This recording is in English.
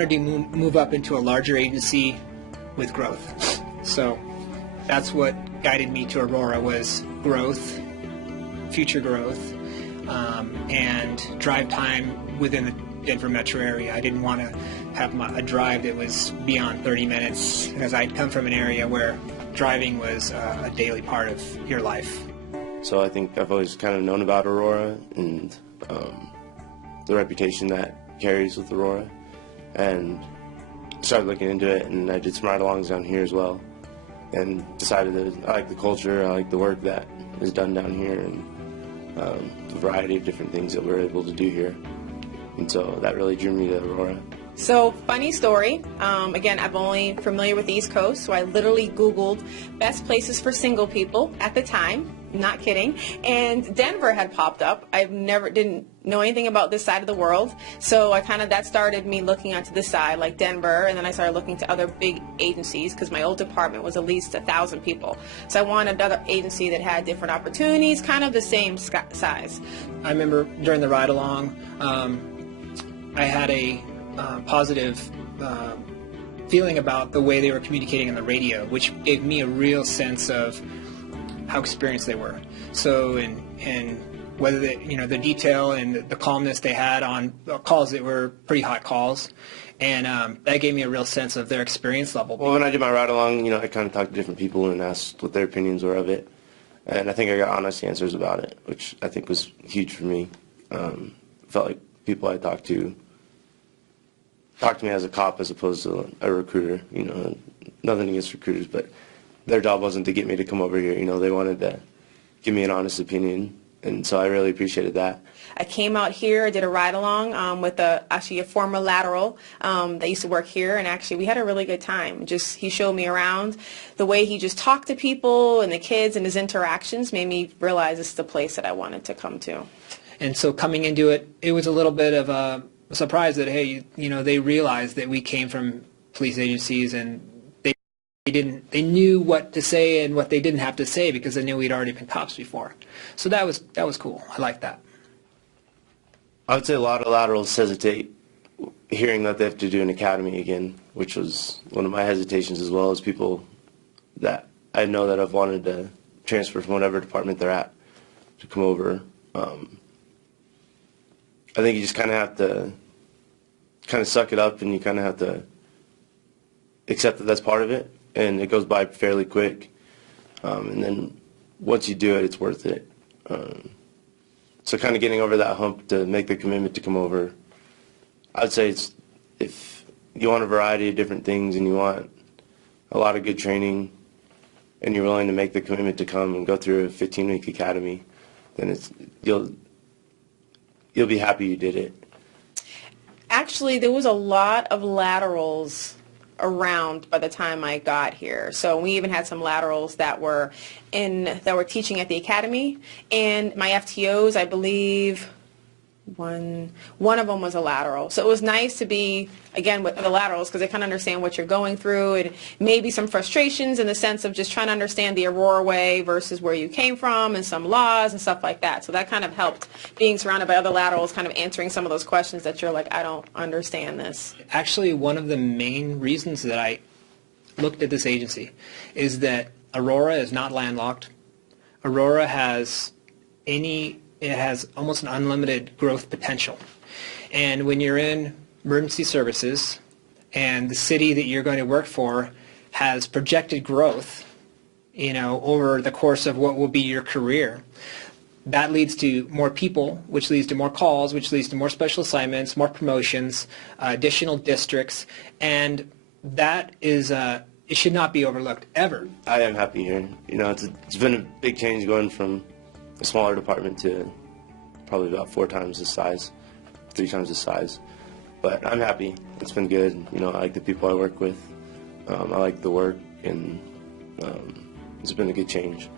wanted to move up into a larger agency with growth. So that's what guided me to Aurora, was growth, future growth, and drive time within the Denver metro area. I didn't want to have a drive that was beyond 30 minutes, because I'd come from an area where driving was a daily part of your life. So I think I've always kind of known about Aurora and the reputation that carries with Aurora, and started looking into it, and I did some ride-alongs down here as well, and decided that I like the culture, I like the work that is done down here, and the variety of different things that we're able to do here. And so that really drew me to Aurora. So, funny story, again, I'm only familiar with the East Coast, so I literally Googled best places for single people at the time, not kidding, and Denver had popped up. Didn't know anything about this side of the world, so that started me looking onto this side, like Denver, and then I started looking to other big agencies, because my old department was at least 1,000 people. So I wanted another agency that had different opportunities, kind of the same size. I remember during the ride-along, I had a positive feeling about the way they were communicating on the radio, which gave me a real sense of how experienced they were. So, and whether the detail and the calmness they had on calls that were pretty hot calls, and that gave me a real sense of their experience level. Well, when I did my ride along, I kind of talked to different people and asked what their opinions were of it, and I think I got honest answers about it, which I think was huge for me. Felt like people I talked to me as a cop as opposed to a recruiter. Nothing against recruiters, but their job wasn't to get me to come over here. They wanted to give me an honest opinion, and so I really appreciated that. I came out here, I did a ride-along with actually a former Lateral that used to work here, and actually we had a really good time. He showed me around. The way he just talked to people and the kids and his interactions made me realize this is the place that I wanted to come to. And so coming into it, it was a little bit of a surprise that, hey, they realized that we came from police agencies, and they knew what to say and what they didn't have to say, because they knew we'd already been cops before. So that was cool. I like that. I would say a lot of laterals hesitate hearing that they have to do an academy again, which was one of my hesitations, as well as people that I know that have wanted to transfer from whatever department they're at to come over. I think you just kind of have to suck it up, and you kind of have to accept that that's part of it, and it goes by fairly quick. And then once you do it, it's worth it. So kind of getting over that hump to make the commitment to come over, I'd say it's, if you want a variety of different things and you want a lot of good training and you're willing to make the commitment to come and go through a 15-week academy, then you'll be happy you did it. Actually, there was a lot of laterals around by the time I got here. So we even had some laterals that were teaching at the academy, and my FTOs, I believe one of them was a lateral. So it was nice to be, again, with the laterals, because they kind of understand what you're going through, and maybe some frustrations in the sense of just trying to understand the Aurora way versus where you came from, and some laws and stuff like that. So that kind of helped, being surrounded by other laterals, kind of answering some of those questions that you're like, I don't understand this. Actually, one of the main reasons that I looked at this agency is that Aurora is not landlocked. Aurora has almost an unlimited growth potential. And when you're in emergency services and the city that you're going to work for has projected growth, over the course of what will be your career, that leads to more people, which leads to more calls, which leads to more special assignments, more promotions, additional districts, and that is it should not be overlooked ever. I am happy here. It's been a big change going from a smaller department to probably about 4 times the size, 3 times the size. But I'm happy. It's been good. I like the people I work with. I like the work, and it's been a good change.